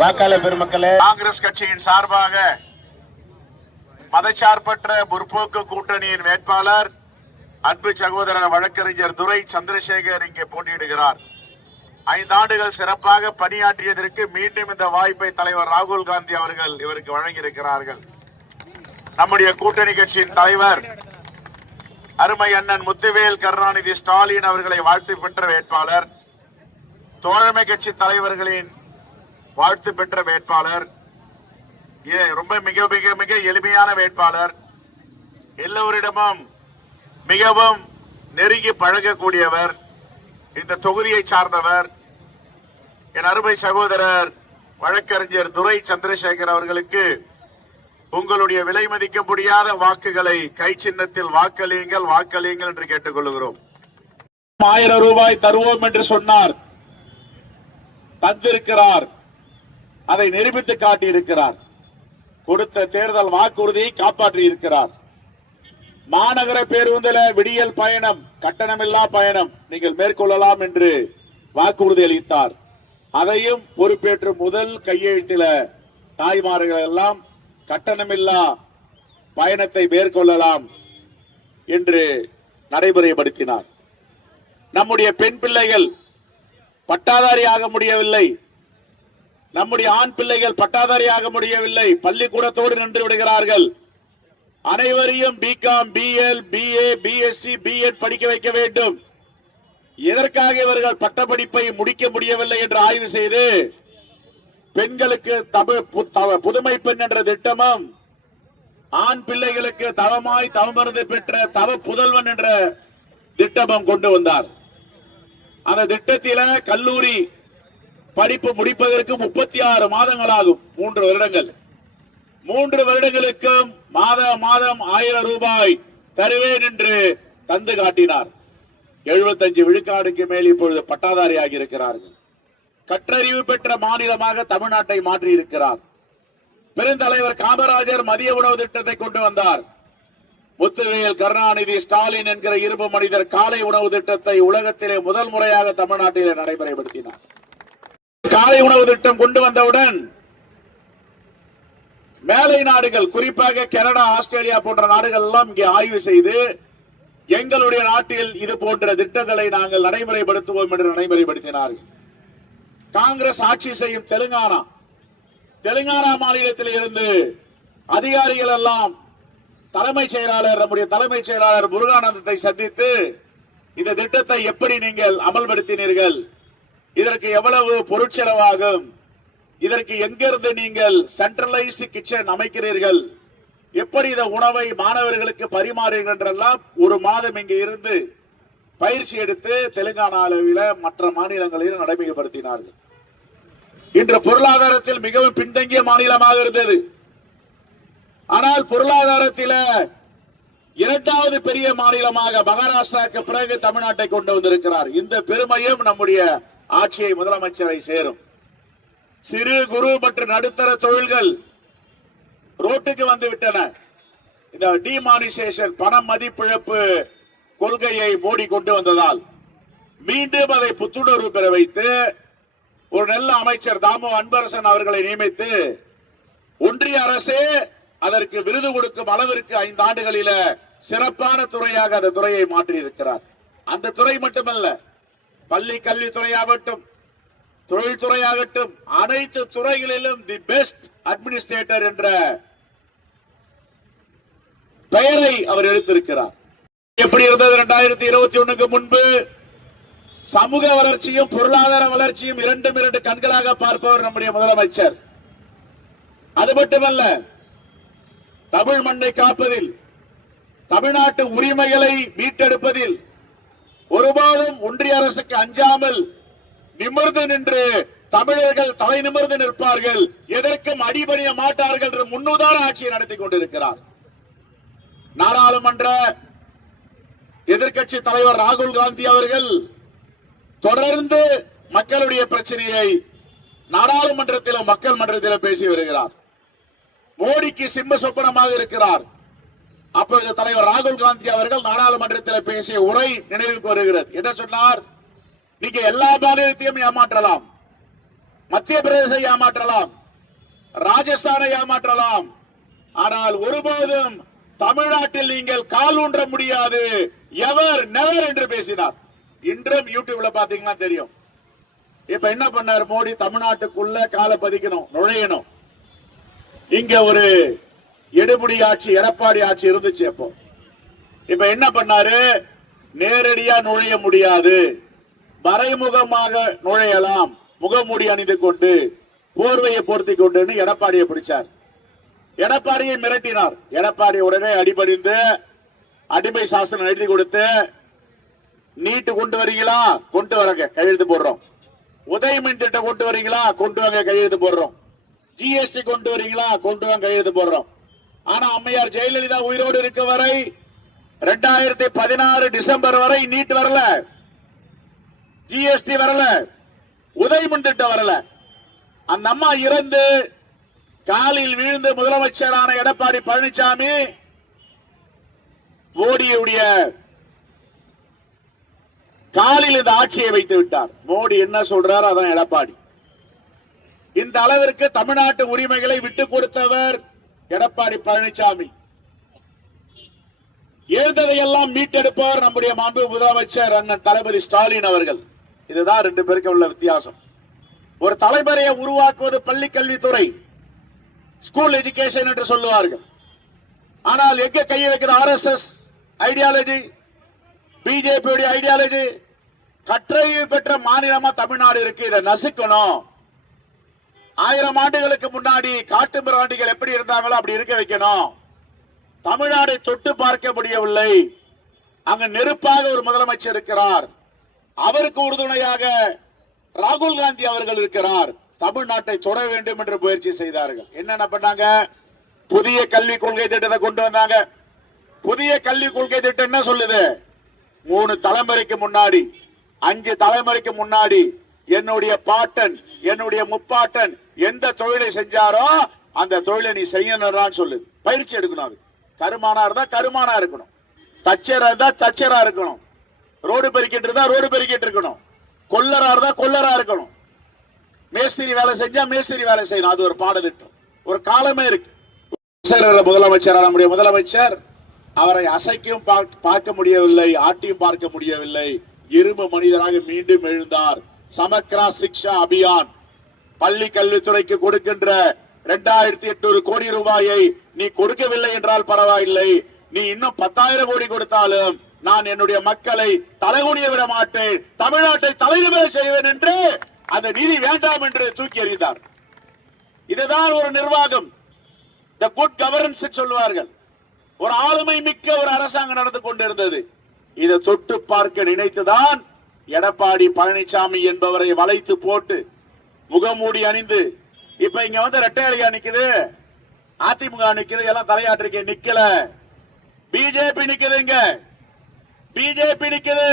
வாக்காளர் பெருமக்களே, காங்கிரஸ் கட்சியின் சார்பாக மதச்சார்பற்ற முற்போக்கு கூட்டணியின் வேட்பாளர் அன்பு சகோதரர் வழக்கறிஞர் துரை சந்திரசேகர் இங்கே போட்டியிடுகிறார். 5 ஆண்டுகள் சிறப்பாக பணியாற்றியதற்கு மீண்டும் இந்த வாய்ப்பை தலைவர் ராகுல் காந்தி அவர்கள் இவருக்கு வழங்கியிருக்கிறார்கள். நம்முடைய கூட்டணி கட்சியின் தலைவர் அருமை அண்ணன் முத்துவேல் கருணாநிதி ஸ்டாலின் அவர்களை வாழ்த்து பெற்ற வேட்பாளர், தோழமை கட்சி தலைவர்களின் வாழ்த்து பெற்ற வேட்பாளர், ரொம்ப மிக மிக மிக எளிமையான வேட்பாளர், எல்லோரிடமும் மிகவும் நெருங்கி பழகக்கூடியவர், இந்த தொகுதியை சார்ந்தவர், என் அருமை சகோதரர் வழக்கறிஞர் துரை சந்திரசேகர் அவர்களுக்கு உங்களுடைய விலை மதிக்க முடியாத வாக்குகளை கை சின்னத்தில் வாக்களியுங்கள் வாக்களியுங்கள் என்று கேட்டுக் கொள்கிறோம். 1000 ரூபாய் தருவோம் என்று சொன்னார், தந்திருக்கிறார், அதை நிரூபித்து காட்டியிருக்கிறார். கொடுத்த தேர்தல் வாக்குறுதியை காப்பாற்றி இருக்கிறார். மாநகர பேருந்தில் விடியல் பயணம், கட்டணமில்லா பயணம் நீங்கள் மேற்கொள்ளலாம் என்று வாக்குறுதி அளித்தார். அதையும் பொறுப்பேற்று முதல் கையெழுத்தில தாய்மார்கள் எல்லாம் கட்டணமில்லா பயணத்தை மேற்கொள்ளலாம் என்று நடைமுறைப்படுத்தினார். நம்முடைய பெண் பிள்ளைகள் பட்டாதாரி ஆக முடியவில்லை, நம்முடைய ஆண் பிள்ளைகள் பட்டாதாரி ஆக முடியவில்லை, பள்ளிக்கூடத்தோடு நின்று விடுகிறார்கள். அனைவரையும் BCom, BL, BA, BSc, BEd படிக்க வைக்க வேண்டும். எதற்காக இவர்கள் பட்டப்படிப்பை முடிக்க முடியவில்லை என்று ஆய்வு செய்து பெண்களுக்கு புதுமை பெண் என்ற திட்டமும், ஆண் பிள்ளைகளுக்கு தவமாய் தவமருந்து பெற்ற தவ புதல்வன் என்ற திட்டமும் கொண்டு வந்தார். அந்த திட்டத்தில கல்லூரி படிப்பு முடிப்பதற்கு 36 மாதங்கள் ஆகும். 3 வருடங்கள். 3 வருடங்களுக்கும் மாதம் 1000 ரூபாய் தருவேன் என்று தந்து காட்டினார். 75 விழுக்காடுக்கு மேல் இப்பொழுது பட்டாதாரி ஆகி இருக்கிறார்கள். கற்றறிவு பெற்ற மாநிலமாக தமிழ்நாட்டை மாற்றி இருக்கிறார். பெருந்தலைவர் காமராஜர் மதிய உணவு திட்டத்தை கொண்டு வந்தார். முத்துவேல் கருணாநிதி ஸ்டாலின் என்கிற இரும்பு மனிதர் காலை உணவு திட்டத்தை உலகத்திலே முதல் முறையாக தமிழ்நாட்டிலே நடைமுறைப்படுத்தினார். காலை உணவு திட்டம் கொண்டு வந்தவுடன் மேலை நாடுகள், குறிப்பாக கனடா, ஆஸ்திரேலியா போன்ற நாடுகள் எல்லாம் இங்கே ஆய்வு செய்து எங்களுடைய நாட்டில் இது போன்ற திட்டங்களை நாங்கள் நடைமுறைப்படுத்துவோம் என்று நடைமுறைப்படுத்தினார்கள். காங்கிரஸ் ஆட்சி செய்யும் தெலுங்கானா மாநிலத்தில் இருந்து அதிகாரிகள் எல்லாம் தலைமைச் செயலாளர், நம்முடைய தலைமைச் செயலாளர் முருகானந்தத்தை சந்தித்து இந்த திட்டத்தை எப்படி நீங்கள் அமல்படுத்தினீர்கள், இதற்கு எவ்வளவு பொருட்செலவாகும், இதற்கு எங்கிருந்து நீங்கள் சென்ட்ரலைஸ்டு கிச்சன் அமைக்கிறீர்கள், எப்படி இந்த உணவை மாணவர்களுக்கு பரிமாறுகிறீர்கள் என்றெல்லாம் 1 மாதம் இங்கே இருந்து பயிற்சி எடுத்து தெலுங்கானாவில் மற்ற மாநிலங்களில் நடைமுறைப்படுத்தினார்கள். இன்று பொருளாதாரத்தில் மிகவும் பின்தங்கிய மாநிலமாக இருந்தது. ஆனால் பொருளாதாரத்தில் 2வது பெரிய மாநிலமாக மகாராஷ்டிராவுக்கு பிறகு தமிழ்நாட்டை கொண்டு வந்திருக்கிறார். இந்த பெருமையும் நம்முடைய ஆட்சியை முதலமைச்சரை சேரும். சிறு குறு மற்றும் நடுத்தர தொழில்கள் ரோட்டுக்கு வந்துவிட்டன. இந்த டிமானிசேஷன், பண மதிப்பிழப்பு கொள்கையை மோடி கொண்டு வந்ததால் மீண்டும் அதை புத்துணர்வு பெற வைத்து ஒரு நல்ல அமைச்சர் தாமோ அன்பரசன் அவர்களை நியமித்து ஒன்றிய அரசே அதற்கு விருது கொடுக்கும் அளவிற்கு 5 ஆண்டுகளில சிறப்பான துறையாக அந்த துறையை மாற்றியிருக்கிறார். அந்த துறை மட்டுமல்ல, பள்ளி கல்வித்துறையாகட்டும், தொழில்துறையாகட்டும், அனைத்து துறைகளிலும் தி பெஸ்ட் அட்மினிஸ்ட்ரேட்டர் என்ற பெயரை அவர் எடுத்திருக்கிறார். எப்படி இருந்தது 2021க்கு முன்பு? சமூக வளர்ச்சியும் பொருளாதார வளர்ச்சியும் இரண்டு கண்களாக பார்ப்பவர் நம்முடைய முதலமைச்சர். அது மட்டுமல்ல, தமிழ் மண்ணை காப்பதில், தமிழ்நாட்டு உரிமைகளை மீட்டெடுப்பதில் ஒருபோதும் ஒன்றிய அரசுக்கு அஞ்சாமல் நிமிர்ந்து நின்று தமிழர்கள் தலை நிமிர்ந்து நிற்பார்கள், எதற்கும் அடிபணிய மாட்டார்கள் என்று முன்னுதார ஆட்சியை நடத்தி கொண்டிருக்கிறார். நாடாளுமன்ற எதிர்க்கட்சி தலைவர் ராகுல் காந்தி அவர்கள் தொடர்ந்து மக்களுடைய பிரச்சனையை நாடாளுமன்றத்திலும் மக்கள் மன்றத்திலும் பேசி வருகிறார். மோடிக்கு சிம்ம சொப்பனமாக இருக்கிறார். அப்பொழுது தலைவர் ராகுல் காந்தி அவர்கள் நாடாளுமன்றத்தில் பேசிய உரை நினைவுக்கு வருகிறது. என்ன சொன்னார்? நீங்க எல்லா மாநிலத்தையும் ஏமாற்றலாம், மத்திய பிரதேசத்தை ஏமாற்றலாம், ராஜஸ்தானை ஏமாற்றலாம், ஆனால் ஒருபோதும் தமிழ்நாட்டில் நீங்கள் கால் ஊன்ற முடியாது, எவர் நெவர் என்று பேசினார். இன்றும் யூடியூப்ல பாத்தீங்கன்னா தெரியும். இப்ப என்ன பண்ணார் மோடி? தமிழ்நாட்டுக்குள்ள காலை பதிக்கணும், நுழையணும். இங்க ஒரு எடுபடி ஆட்சி, எடப்பாடி ஆட்சி இருந்துச்சு. அப்போ இப்ப என்ன பண்ணாரு? நேரடியா நுழைய முடியாது, மறைமுகமாக நுழையலாம், முகமூடி அணிந்து கொண்டு போர்வையை பொருத்தி கொண்டு எடப்பாடியை பிடிச்சார். எடப்பாடியை மிரட்டினார். எடப்பாடி உடனே அடிபடிந்து அடிமை சாசனம் எழுதி கொடுத்து, நீட்டு கொண்டு வரீங்களா? கொண்டு வரங்க, கையெழுத்து போடுறோம். உதய மின் திட்டம் கொண்டு வரீங்களா? கொண்டு வாங்க, கையெழுத்து போடுறோம். ஜிஎஸ்டி கொண்டு வரீங்களா? கொண்டு வாங்க, கையெழுத்து போடுறோம். ஆனா அம்மையார் ஜெயலலிதா உயிரோடு இருக்க வரை 2016 டிசம்பர் வரை நீட் வரல, ஜிஎஸ்டி வரல, உதய மின் திட்டம் வரல. அந்த அம்மா இறந்து காலில் விழுந்து முதலமைச்சரான எடப்பாடி பழனிசாமி மோடியுடைய காலில் இந்த ஆட்சியை வைத்து விட்டார். மோடி என்ன சொல்றார் அதான் எடப்பாடி. இந்த அளவிற்கு தமிழ்நாட்டு உரிமைகளை விட்டுக் கொடுத்தவர் எடப்பாடி பழனிசாமி. எழுந்ததையெல்லாம் மீட்டெடுப்பவர் நம்முடைய மாண்பு முதலமைச்சர் அண்ணன் தளபதி ஸ்டாலின் அவர்கள். இதுதான் ரெண்டு பேருக்கு உள்ள வித்தியாசம். ஒரு தலைமுறையை உருவாக்குவது பள்ளி கல்வித்துறை, ஸ்கூல் எஜுகேஷன் என்று சொல்லுவார்கள். ஆனால் எங்க கையை வைக்கிற RSS ஐடியாலஜி, பிஜேபி ஐடியாலஜி, கற்றறிவு பெற்ற மாநிலமா தமிழ்நாடு இருக்கு. இதை நசுக்கணும். 1000 ஆண்டுகளுக்கு முன்னாடி காட்டு மிராண்டிகள் எப்படி இருந்தாங்களோ அப்படி இருக்க வைக்கணும். தமிழ்நாடை தொட்டு பார்க்க முடியவில்லை. அங்கு நெருப்பாக ஒரு முதலமைச்சர் இருக்கிறார், அவருக்கு உறுதுணையாக ராகுல் காந்தி அவர்கள் இருக்கிறார். தமிழ்நாட்டை தொட வேண்டும் என்று முயற்சி செய்தார்கள். என்னென்ன பண்ணாங்க? புதிய கல்விக் கொள்கை திட்டத்தை கொண்டு வந்தாங்க. புதிய கல்விக் கொள்கை திட்டம் என்ன சொல்லுது? 3 தலைமுறைக்கு முன்னாடி, 5 தலைமுறைக்கு முன்னாடி என்னுடைய பாட்டன், என்னுடைய முப்பாட்டன் எந்த தொழிலை செஞ்சாரோ அந்த தொழிலை நீ செய்யணும் சொல்லுது. பயிற்சி எடுக்கணும். அது கருமானா இருந்தா கருமானா இருக்கணும், தச்சரா இருந்தா தச்சரா இருக்கணும், ரோடு பெருக்கிட்டு இருந்தா ரோடு பெருக்கிட்டு இருக்கணும், கொல்லரா இருந்தா கொல்லரா இருக்கணும், மேஸ்திரி வேலை செஞ்சா மேஸ்திரி வேலை செய்யணும். அது ஒரு பாடத்திட்டம், ஒரு காலமே இருக்கு. முதலமைச்சர் நம்முடைய முதலமைச்சர் அவரை அசைக்கும் பார்க்க முடியவில்லை, ஆட்டியும் பார்க்க முடியவில்லை. இரும்பு மனிதராக மீண்டும் எழுந்தார். சமக்ரா சிக்ஷா அபியான், பள்ளி கல்வித்துறைக்கு கொடுக்கின்ற 2800 கோடி ரூபாயை நீ கொடுக்கவில்லை என்றால் பரவாயில்லை, நீ இன்னும் 10,000 கோடி கொடுத்தாலும் நான் என்னுடைய மக்களை தலைகுனிய விட மாட்டேன், தமிழ்நாட்டை தலைநிமிர செய்வேன் என்று அந்த நிதி வேண்டாம் என்று தூக்கி எறிந்தார். இதுதான் ஒரு நிர்வாகம், தி குட் கவர்னன்ஸ் சொல்வார்கள். ஒரு ஆளுமை மிக்க ஒரு அரசாங்கம் நடந்து கொண்டிருந்தது. இதை தொட்டு பார்க்க நினைத்துதான் எடப்பாடி பழனிசாமி என்பவரை வளைத்து போட்டு முகமூடி அணிந்து, இப்ப இங்க வந்து ரெட்டையடியா நிக்குது, அதிமுக நிக்குது, எல்லாம் தலையாட்டிருக்க நிக்கல, பிஜேபி நிக்குது, இங்க பிஜேபி நிக்குது.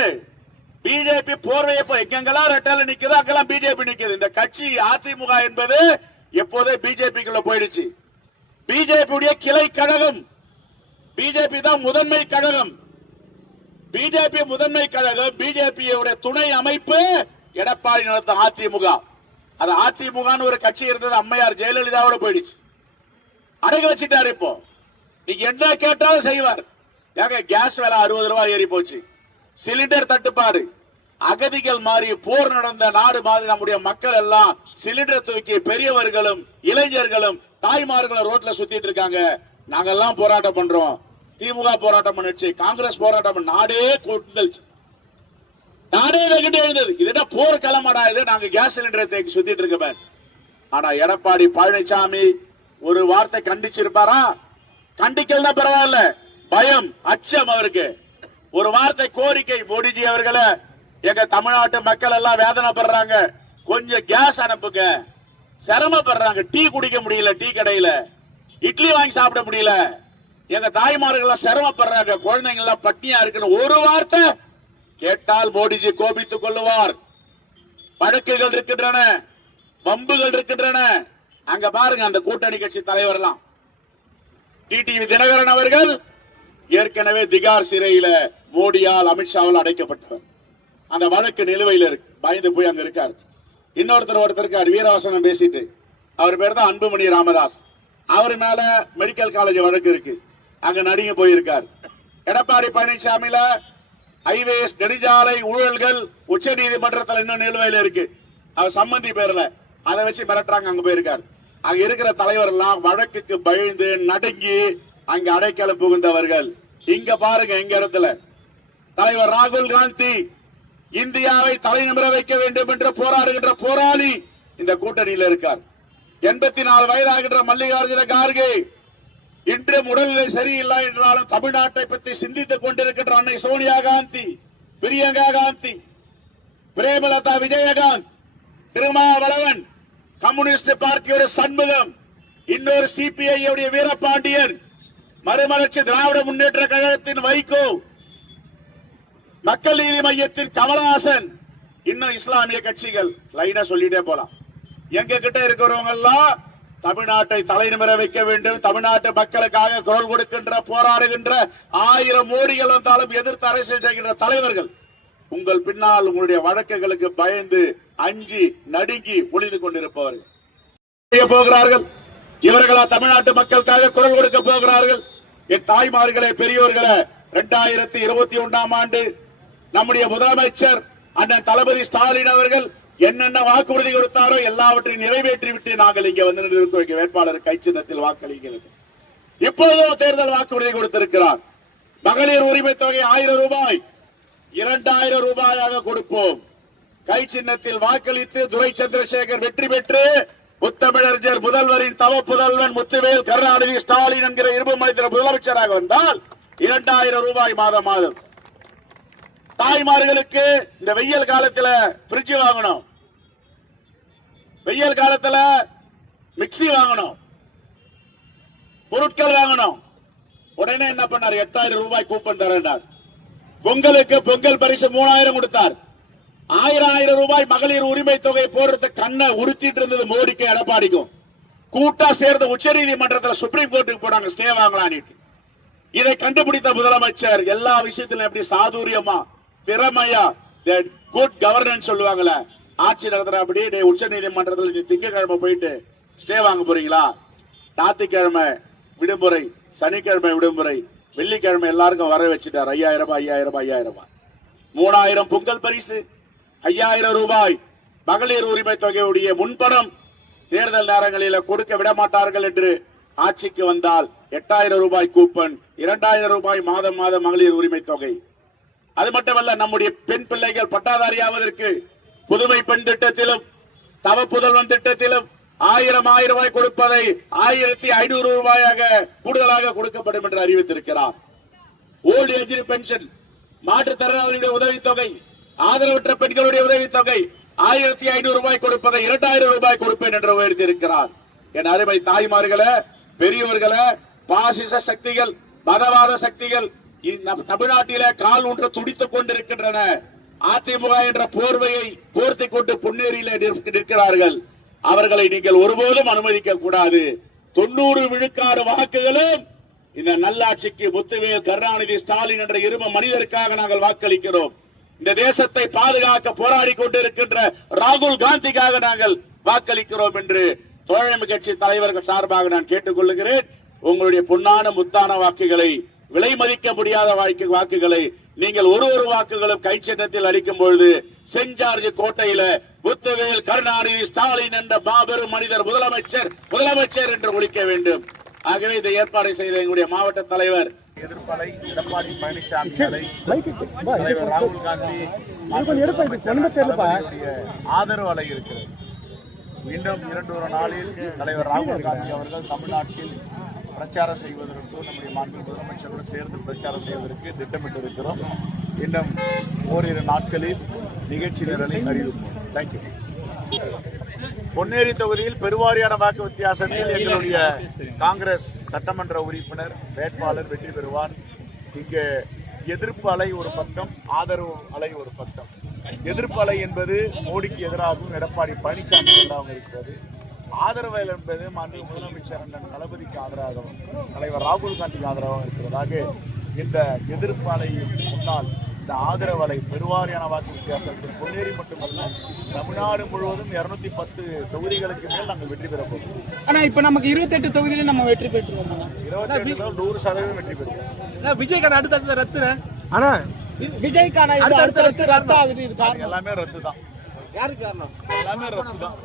பிஜேபி போர்வையை எங்கெங்கெல்லாம் ரெட்டையில நிக்குது அங்கெல்லாம் பிஜேபி நிக்குது. இந்த கட்சி அதிமுக என்பது எப்போதே பிஜேபிக்குள்ள போயிடுச்சு. பிஜேபி கிளை கழகம், பிஜேபி தான் முதன்மை கழகம். பிஜேபி முதன்மை கழகம், பிஜேபி துணை அமைப்பு எடப்பாடி நடத்த அதிமுக. அது அதிமுக ஒரு கட்சி இருந்தது, அம்மையார் ஜெயலலிதாவோட போயிடுச்சு, அடகு வச்சுட்டாரு. இப்போ நீங்க என்ன கேட்டாலும் செய்வார். ஏங்க கேஸ் விலை 60 ரூபாய் ஏறி போச்சு, சிலிண்டர் தட்டுப்பாடு, அகதிகள் மாறி போர் நடந்த நாடு மாதிரி நம்முடைய மக்கள் எல்லாம் சிலிண்டர் தூக்கி பெரியவர்களும் இளைஞர்களும் தாய்மார்களும் ரோட்ல சுத்திட்டு இருக்காங்க. நாங்கெல்லாம் போராட்டம் பண்றோம், திமுக போராட்டம் பண்ணிடுச்சு, காங்கிரஸ் போராட்டம் பண்ண, நாடே கொட்டுச்சு, நாடே வெகிட்டு எழுந்தது. இது என்ன போர் களமாடா இது, நாங்க கேஸ் சிலிண்டரை தேக்கி சுத்திட்டு இருக்கோமே. ஆனா எடப்பாடி பழனிசாமி ஒரு வார்த்தை கண்டிச்சிருப்பாரா? கண்டிக்கலன்னா பரவாயில்ல, பயம் அச்சம் அவருக்கு. ஒரு வார்த்தை கோரிக்கை, மோடிஜி அவர்களே, எங்க தமிழ்நாட்டு மக்கள் எல்லாம் வேதனைப்படுறாங்க, கொஞ்சம் கேஸ் அனுப்புங்க, சிரமப்படுறாங்க, டீ குடிக்க முடியல, டீ கடையில இட்லி வாங்கி சாப்பிட முடியல, எங்க தாய்மார்கள் சிரமப்படுறாங்க, குழந்தைங்க எல்லாம் பட்டினியா இருக்குன்னு ஒரு வார்த்தை கேட்டால் மோடிஜி கோபித்துக் கொள்ளுவார். வழக்குகள் இருக்கின்றன, வம்புகள் இருக்கின்றன. அங்க பாருங்க அந்த கூட்டணி கட்சி தலைவர்லாம், டிடிவி தினகரன் அவர்கள் ஏற்கனவே திகார் சிறையில மோடியால் அமித்ஷாவால் அடைக்கப்பட்டவர். அந்த வழக்கு நிலுவையில் இருக்கு. பயந்து போய் அங்க இருக்காரு. ஒருத்தர் இருக்கார், வீரவசனம் பேசிட்டு, அவர் பேர் தான் அன்புமணி ராமதாஸ். அவர் மேல மெடிக்கல் காலேஜ் வழக்கு இருக்கு, அங்க நடிகை போயிருக்கார். எடப்பாடி பழனிசாமியில ஹைவேஸ் நெடுஞ்சாலை ஊழல்கள் உச்ச நீதிமன்றத்தில் இன்னும் நிலுவையில் இருக்கு. அவர் சம்பந்தி பேர்ல அதை வச்சு மிரட்டுறாங்க, அங்க போயிருக்கார். அங்க இருக்கிற தலைவர் எல்லாம் வழக்குக்கு பயந்து நடுங்கி அங்க அடைக்கலம் புகுந்தவர்கள். இங்க பாருங்க, எங்க இடத்துல தலைவர் ராகுல் காந்தி இந்தியாவை தலைநிமிர வைக்க வேண்டும் என்று போராடுகின்ற போராளி இந்த கூட்டணியில் இருக்கார். 84 வயதாகின்ற மல்லிகார்ஜுன கார்கே இன்று உடல்நிலை சரியில்லை என்றாலும் தமிழ்நாட்டை பற்றி சிந்தித்துக் கொண்டிருக்கின்ற அன்னை சோனியா காந்தி, பிரியங்கா காந்தி, பிரேமலதா விஜயகாந்த், திருமாவளவன், கம்யூனிஸ்ட் பார்ட்டியோட சண்முகம், இன்னொரு சிபிஐ வீரபாண்டியன், மறுமலர்ச்சி திராவிட முன்னேற்ற கழகத்தின் வைகோ, மக்கள் நீதி மையத்தின் கமலஹாசன், இன்னும் இஸ்லாமிய கட்சிகள் லைனா சொல்லிட்டே போலாம். எங்க கிட்ட இருக்கிறவங்க எல்லாம் தமிழ்நாட்டை தலைநிமிர வைக்க வேண்டும், தமிழ்நாட்டு மக்களுக்காக குரல் கொடுக்கின்ற போராடுகின்ற 1000 மோடிகள் வந்தாலும் எதிர்த்து அரசியல் செய்கின்ற தலைவர்கள். உங்கள் பின்னால் உங்களுடைய வழக்குகளுக்கு பயந்து அஞ்சி நடுங்கி ஒளிந்து கொண்டிருப்பவர்கள் போகிறார்கள். இவர்களா தமிழ்நாட்டு மக்களுக்காக குரல் கொடுக்க போகிறார்கள்? என் தாய்மார்களே, பெரியோர்களே, 2021ஆம் ஆண்டு நம்முடைய முதலமைச்சர் அண்ணன் தளபதி ஸ்டாலின் அவர்கள் என்னென்ன வாக்குறுதி கொடுத்தாரோ எல்லாவற்றையும் நிறைவேற்றி விட்டு நாங்கள் இங்கே வந்து நிற்க வேட்பாளர் கை சின்னத்தில் வாக்களிக்கிறது. இப்போதும் தேர்தல் வாக்குறுதி கொடுத்திருக்கிறார். மகளிர் உரிமை தொகை 1000 ரூபாய் 2000 ரூபாயாக கொடுப்போம். கை சின்னத்தில் வாக்களித்து துரை சந்திரசேகர் வெற்றி பெற்று முத்தமிழறிஞர் முதல்வரின் தவ புதல்வன் முத்துவேல் கருணாநிதி ஸ்டாலின் என்கிற இரும்பு மனிதர் முதலமைச்சராக வந்தால் 2000 ரூபாய் மாதம் மாதம். தாய்மார்களுக்கு இந்த வெயில் காலத்துல பிரிட்ஜ் வாங்கணும், வெயில் காலத்துல மிக்சி வாங்கணும், பொருட்கள் வாங்கணும். உடனே என்ன பண்ணார்? 8000 ரூபாய் கூப்பன் தரேன். பொங்கலுக்கு பொங்கல் பரிசு 3000 கொடுத்தார். 1000 ரூபாய் மகளிர் உரிமை தொகை போடுறது கண்ணை உறுத்திட்டு இருந்தது மோடிக்கு எடப்பாடிக்கும். கூட்டா சேர்ந்து உச்ச நீதிமன்றத்தில் சுப்ரீம் கோர்ட்டுக்கு போனாங்க ஸ்டே வாங்கலான்னு. இதை கண்டுபிடித்த முதலமைச்சர் எல்லா விஷயத்திலும் எப்படி சாதுரியமா திறமையா குட் கவர்னன்ஸ் சொல்லுவாங்கல்ல, ஆட்சி நடத்துற அப்படி உச்ச நீதிமன்றத்தில் திங்கட்கிழமை போயிட்டு ஸ்டே வாங்க போறீங்களா? ஞாயிற்றுக்கிழமை விடுமுறை, சனிக்கிழமை விடுமுறை, வெள்ளிக்கிழமை எல்லாருக்கும் வர வச்சுட்டார். 5000 3000 பொங்கல் பரிசு, 5000 ரூபாய் மகளிர் உரிமை தொகையுடைய முன்பணம் தேர்தல் நேரங்களில் கொடுக்க விட மாட்டார்கள் என்று ஆட்சிக்கு வந்தால் 8000 ரூபாய் கூப்பன், 2000 ரூபாய் மாதம் மாதம் மகளிர் உரிமை தொகை. அது மட்டுமல்ல, நம்முடைய பெண் பிள்ளைகள் பட்டாதாரியாவதற்கு புதுமை பெண் திட்டத்திலும் தவ புதல்வன் திட்டத்திலும் 1000 ரூபாய் கொடுப்பதை 1500 ரூபாயாக கூடுதலாக கொடுக்கப்படும் என்று அறிவித்திருக்கிறார். ஓல்ட் ஏஜ் பென்ஷன், மாற்றுத்திறனாளிகளுடைய உதவித்தொகை, ஆதரவற்ற பெண்களுடைய உதவித்தொகை 1500 ரூபாய் கொடுப்பதை 2000 ரூபாய் கொடுப்பேன் என்று உயர்த்தியிருக்கிறார். என் அருமை தாய்மார்களே, பெரியோர்களே, பாசிச சக்திகள், மதவாத சக்திகள் தமிழ்நாட்டில கால் ஊன்ற துடித்துக் கொண்டிருக்கின்றன. அதிமுக என்ற போர்வையை போர்த்தி கொண்டு பொன்னேரியில நிற்கிறார்கள். அவர்களை நீங்கள் ஒருபோதும் அனுமதிக்க கூடாது. 90 விழுக்காடு வாக்குகளும் இந்த நல்லாட்சிக்கு முத்துவேல் கருணாநிதி ஸ்டாலின் என்ற இரும மனிதருக்காக நாங்கள் வாக்களிக்கிறோம். இந்த தேசத்தை பாதுகாக்க போராடி கொண்டிருக்கின்ற ராகுல் காந்திக்காக நாங்கள் வாக்களிக்கிறோம் என்று தோழமை கட்சி தலைவர்கள் சார்பாக நான் கேட்டுக்கொள்கிறேன். உங்களுடைய பொன்னான முத்தான வாக்குகளை, விலை மதிக்க முடியாத வாக்குகளை நீங்கள் ஒரு வாக்குகளும் கை சின்னத்தில் அளிக்கும் பொழுது செஞ்சார்ஜ் கோட்டையில முத்துவேல் கருணாநிதி ஸ்டாலின் என்ற மாபெரும் மனிதர் முதலமைச்சர் என்று ஒழிக்க வேண்டும். ஆகவே இதை ஏற்பாடு செய்த எங்களுடைய மாவட்ட தலைவர் எதிர்ப்பலை எடப்பாடி பழனிசாமி தலைவர் ராகுல் காந்தி ஆதரவு அலை இருக்கிறது. மீண்டும் 2 நாளில் தலைவர் ராகுல் காந்தி அவர்கள் தமிழ்நாட்டில் பிரச்சாரம் செய்வதற்கு நம்முடைய மாண்பு முதலமைச்சரோடு சேர்ந்து பிரச்சாரம் செய்வதற்கு திட்டமிட்டிருக்கிறோம். இன்னும் ஓரிரு நாட்களில் நிகழ்ச்சி நிரலை அறிவிப்போம். தேங்க்யூ. பொன்னேரி தொகுதியில் பெருவாரியான வாக்கு வித்தியாசத்தில் எங்களுடைய காங்கிரஸ் சட்டமன்ற உறுப்பினர் வேட்பாளர் வெற்றி பெறுவார். இங்கே எதிர்ப்பு அலை ஒரு பக்கம், ஆதரவு அலை ஒரு பக்கம். எதிர்ப்பு அலை என்பது மோடிக்கு எதிராகவும் எடப்பாடி பழனிசாமி எதிராகவும் இருக்கிறது. ஆதரவு என்பது மாண்பு முதலமைச்சர் தளபதிக்கு ஆதரவாகவும் தலைவர் ராகுல் காந்திக்கு ஆதரவாகவும் இருக்கிறதாக இந்த எதிர்ப்பு அலையின் முன்னால் இந்த ஆதரவு அலை பெருவாரியான வாக்கு வித்தியாசத்தில் பொன்னேரி மட்டுமல்ல தமிழ்நாடு முழுவதும் 210 தொகுதிகளுக்கு மேல் நாங்கள் வெற்றி பெற போகிறோம். ஆனா இப்ப நமக்கு 28 தொகுதியில நம்ம வெற்றி பெற்றிருக்கோம். 100% வெற்றி பெறுவோம். விஜய்க்கான அடுத்தடுத்த ரத்து ஆனா விஜய்க்கான அடுத்தடுத்து ரத்து ஆகுது. இது காரணம் எல்லாமே ரத்து தான். யாருக்கு காரணம்? எல்லாமே ரத்து தான்.